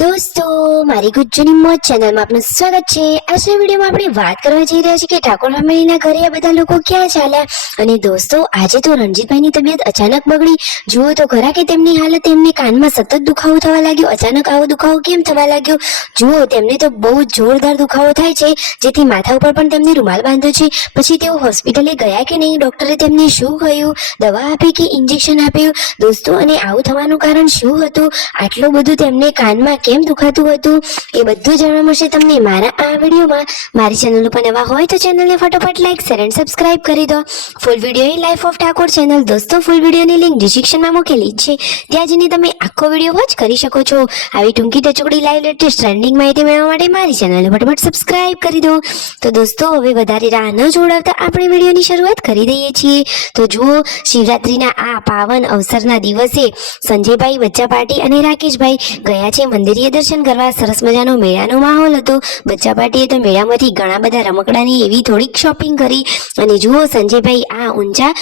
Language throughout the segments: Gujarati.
દોસ્તો, મારી ગુજ્જુની મોજ ચેનલમાં આપનું સ્વાગત છે। આજના વિડીયોમાં આપણે વાત કરવા જઈ રહ્યા છીએ કે ઠાકોર ફેમિલીના ઘરે આ બધા લોકો ક્યાં ચાલ્યા। અને દોસ્તો, આજે તો રણજીતભાઈની તબિયત અચાનક બગડી। જુઓ તો ખરા કે તેમની હાલત, તેમને કાનમાં સતત દુખાવો થવા લાગ્યો। અચાનક આવો દુખાવો કેમ થવા લાગ્યો? જુઓ, તેમને તો બહુ જોરદાર દુખાવો થાય છે, જેથી માથા ઉપર પણ તેમને રૂમાલ બાંધ્યો છે। પછી તેઓ હોસ્પિટલે ગયા કે નહીં? ડોક્ટરે તેમને શું કહ્યું? દવા આપી કે ઇન્જેક્શન આપ્યું? દોસ્તો, અને આવું થવાનું કારણ શું હતું? આટલું બધું તેમને કાનમાં કેમ દુખાતું હતું? એ બધું જાણવા મળશે તમને મારા આ વિડીયોમાં। મારી ચેનલ ઉપર નવા હોય તો ચેનલને ફટાફટ લાઈક, શેર અને સબસ્ક્રાઇબ કરી દો। Full video life of Thakor channel, દોસ્તો ફૂલ વિડીયોની લિંક ડિસ્ક્રિપ્શનમાં મૂકેલી છે, ત્યાં જઈને તમે આખો વિડીયો વોચ કરી શકો છો। આવી ટૂંકી ટચુકડી લાઈવ લેટેસ્ટ ટ્રેન્ડિંગ માહિતી મેળવવા માટે મારી ચેનલને ફટાફટ સબસ્ક્રાઇબ કરી દો। તો દોસ્તો, હવે વધારે રાહ ન જોડાવતા આપણે વિડીયોની શરૂઆત કરી દઈએ છીએ। તો જુઓ, શિવરાત્રીના આ પાવન અવસરના દિવસે સંજયભાઈ, બચ્ચા પાર્ટી અને રાકેશભાઈ ગયા છે મંદિરે દર્શન કરવા। સરસ મજાનો મેળાનો માહોલ હતો। બચ્ચા પાર્ટીએ તો મેળામાંથી ઘણા બધા રમકડાની એવી થોડીક શોપિંગ કરી। અને જુઓ, સંજયભાઈ આ ઊંચા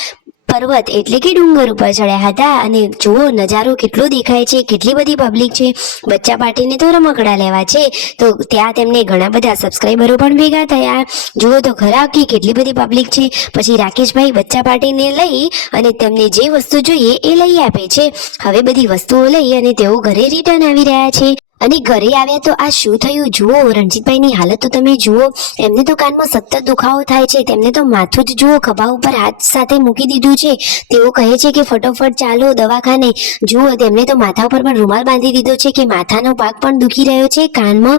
પર્વત એટલે કે ડુંગર ઉપર ચડ્યા હતા। અને જુઓ, નજારો કેટલો દેખાય છે, કેટલી બધી પબ્લિક છે। બચ્ચા પાર્ટીને તો રમકડા લેવા છે, તો ત્યાં તેમને ઘણા બધા સબસ્ક્રાઈબરો પણ ભેગા થયા। જુઓ તો ખરા કે કેટલી બધી પબ્લિક છે। પછી રાકેશભાઈ બચ્ચા પાર્ટીને લઈ અને તેમને જે વસ્તુ જોઈએ એ લઈ આપે છે। હવે બધી વસ્તુઓ લઈ અને તેઓ ઘરે રિટર્ન આવી રહ્યા છે। અને ઘરે આવ્યા તો આ શું થયું? જુઓ, રણજીતભાઈની હાલત તો તમે જુઓ, એમને તો કાનમાં સતત દુખાવો થાય છે। તેમને તો માથું જ જુઓ, ખભા ઉપર હાથ સાથે મૂકી દીધું છે। તેઓ કહે છે કે ફટોફટ ચાલો દવાખાને। જુઓ, તેમને તો માથા ઉપર પણ રૂમાલ બાંધી દીધો છે કે માથાનો ભાગ પણ દુખી રહ્યો છે। કાનમાં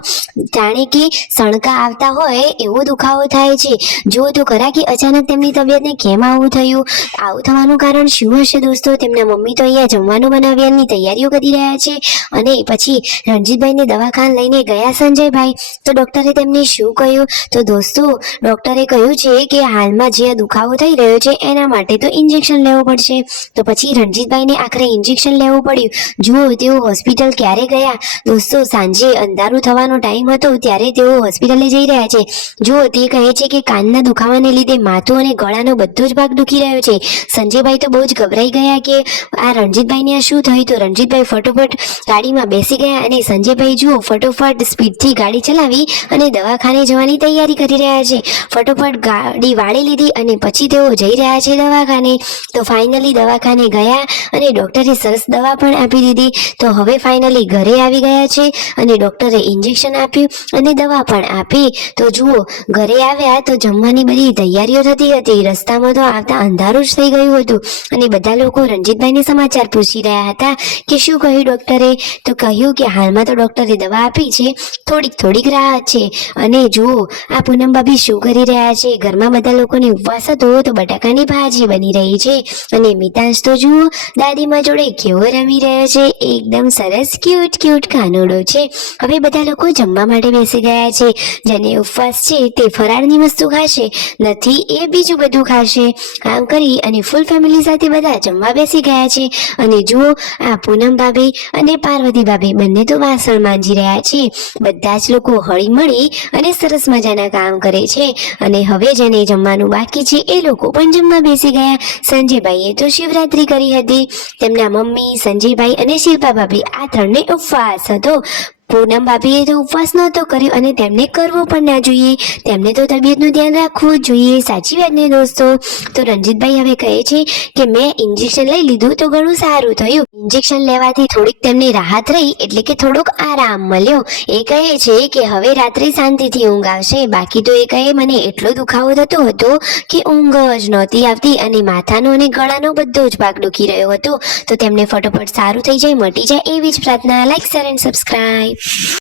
જાણે કે સણકા આવતા હોય એવો દુખાવો થાય છે। જુઓ તો ખરા કે અચાનક તેમની તબિયતને કેમ આવું થયું? આવું થવાનું કારણ શું હશે? દોસ્તો, તેમના મમ્મી તો અહીંયા જમવાનું બનાવવાની તૈયારીઓ કરી રહ્યા છે। અને પછી રણજીતભાઈને દવાખાને લઈને ગયા સંજયભાઈ, તો ડોક્ટરે તેમને શું કહ્યું? તો દોસ્તો, ડોક્ટરે કહ્યું છે કે હાલમાં જે દુખાવો થઈ રહ્યો છે એના માટે તો ઇન્જેક્શન લેવું પડશે। તો પછી રણજીતભાઈને આખરે ઇન્જેક્શન લેવું પડ્યું। જુઓ, તેઓ હોસ્પિટલ ક્યારે ગયા? દોસ્તો, સાંજે અંધારું થવાનો ટાઈમ હતો ત્યારે તેઓ હોસ્પિટલે જઈ રહ્યા છે। જુઓ, તે કહે છે કે કાનના દુખાવાને લીધે માથું અને ગળાનો બધો જ ભાગ દુખી રહ્યો છે। સંજયભાઈ તો બહુ જ ગભરાઈ ગયા કે આ રણજીતભાઈને આ શું થયું? તો રણજીતભાઈ ફટોફટ ગાડીમાં બેસી ગયા અને સંજયભાઈ જુઓ ફટોફટ સ્પીડથી ગાડી ચલાવી અને દવાખાને જવાની તૈયારી કરી રહ્યા છે। ફટોફટ ગાડી વાળી લીધી અને પછી તેઓ જઈ રહ્યા છે દવાખાને। તો ફાઇનલી દવાખાને ગયા અને ડોક્ટરે સરસ દવા પણ આપી દીધી। તો હવે ફાઇનલી ઘરે આવી ગયા છે અને ડોક્ટરે ઇન્જેક્શન આપ્યું અને દવા પણ આપી। તો જુઓ, ઘરે આવ્યા તો જમવાની બધી તૈયારીઓ થતી હતી। રસ્તામાં તો આવતા અંધારું જ થઈ ગયું હતું અને બધા લોકો રણજીતભાઈને સમાચાર પૂછી રહ્યા હતા કે શું કહ્યું ડોક્ટરે? તો કહ્યું કે હાલમાં તો ડોક્ટરે દવા આપી છે, થોડીક રાહત છે। અને જુઓ, આ પૂનમ ભાભી શું કરી રહ્યા છે? ઘરમાં બધા લોકોને ઉપવાસ હતો તો બટાકાની ભાજી બની રહી છે। અને મિતાંશ તો જુઓ, દાદીમાં જોડે કેવો રમી રહ્યો છે, એકદમ સરસ ક્યુટ કાનુડો છે। હવે બધા લોકો જમવા માટે બેસી ગયા છે। જેને ઉપવાસ છે તે ફરાળની વસ્તુ ખાશે, નથી એ બીજું બધું ખાશે। આમ કરી અને ફૂલ ફેમિલી સાથે બધા જમવા બેસી ગયા છે। અને જુઓ, આ પૂનમ ભાભી અને પાર્વતી ભાભી બંને તો વાસણ માંજી રહ્યા છે। બધા જ લોકો હળી મળી અને સરસ મજાના કામ કરે છે। અને હવે જેને જમવાનું બાકી છે એ લોકો પણ જમવા બેસી ગયા। સંજયભાઈએ તો શિવરાત્રી કરી હતી। તેમના મમ્મી, સંજયભાઈ અને શિલ્પા ભાભી આ ત્રણને ઉપવાસ હતો। પૂનમ ભાભીએ તો ઉપવાસ નહોતો કર્યો અને તેમને કરવો પણ ના જોઈએ। તેમને તો તબિયતનું ધ્યાન રાખવું જ જોઈએ, સાચી વાત ને દોસ્તો? તો રણજીતભાઈ હવે કહે છે કે મેં ઇન્જેક્શન લઈ લીધું તો ઘણું સારું થયું। ઇન્જેક્શન લેવાથી થોડીક તેમને રાહત રહી, એટલે કે થોડોક આરામ મળ્યો। એ કહે છે કે હવે રાત્રે શાંતિથી ઊંઘ આવશે। બાકી તો એ કહે મને એટલો દુખાવો થતો હતો કે ઊંઘ જ નહોતી આવતી અને માથાનો અને ગળાનો બધો જ ભાગ દુખી રહ્યો હતો। તો તેમને ફટોફટ સારું થઈ જાય, મટી જાય એવી જ પ્રાર્થના। Like, share and subscribe.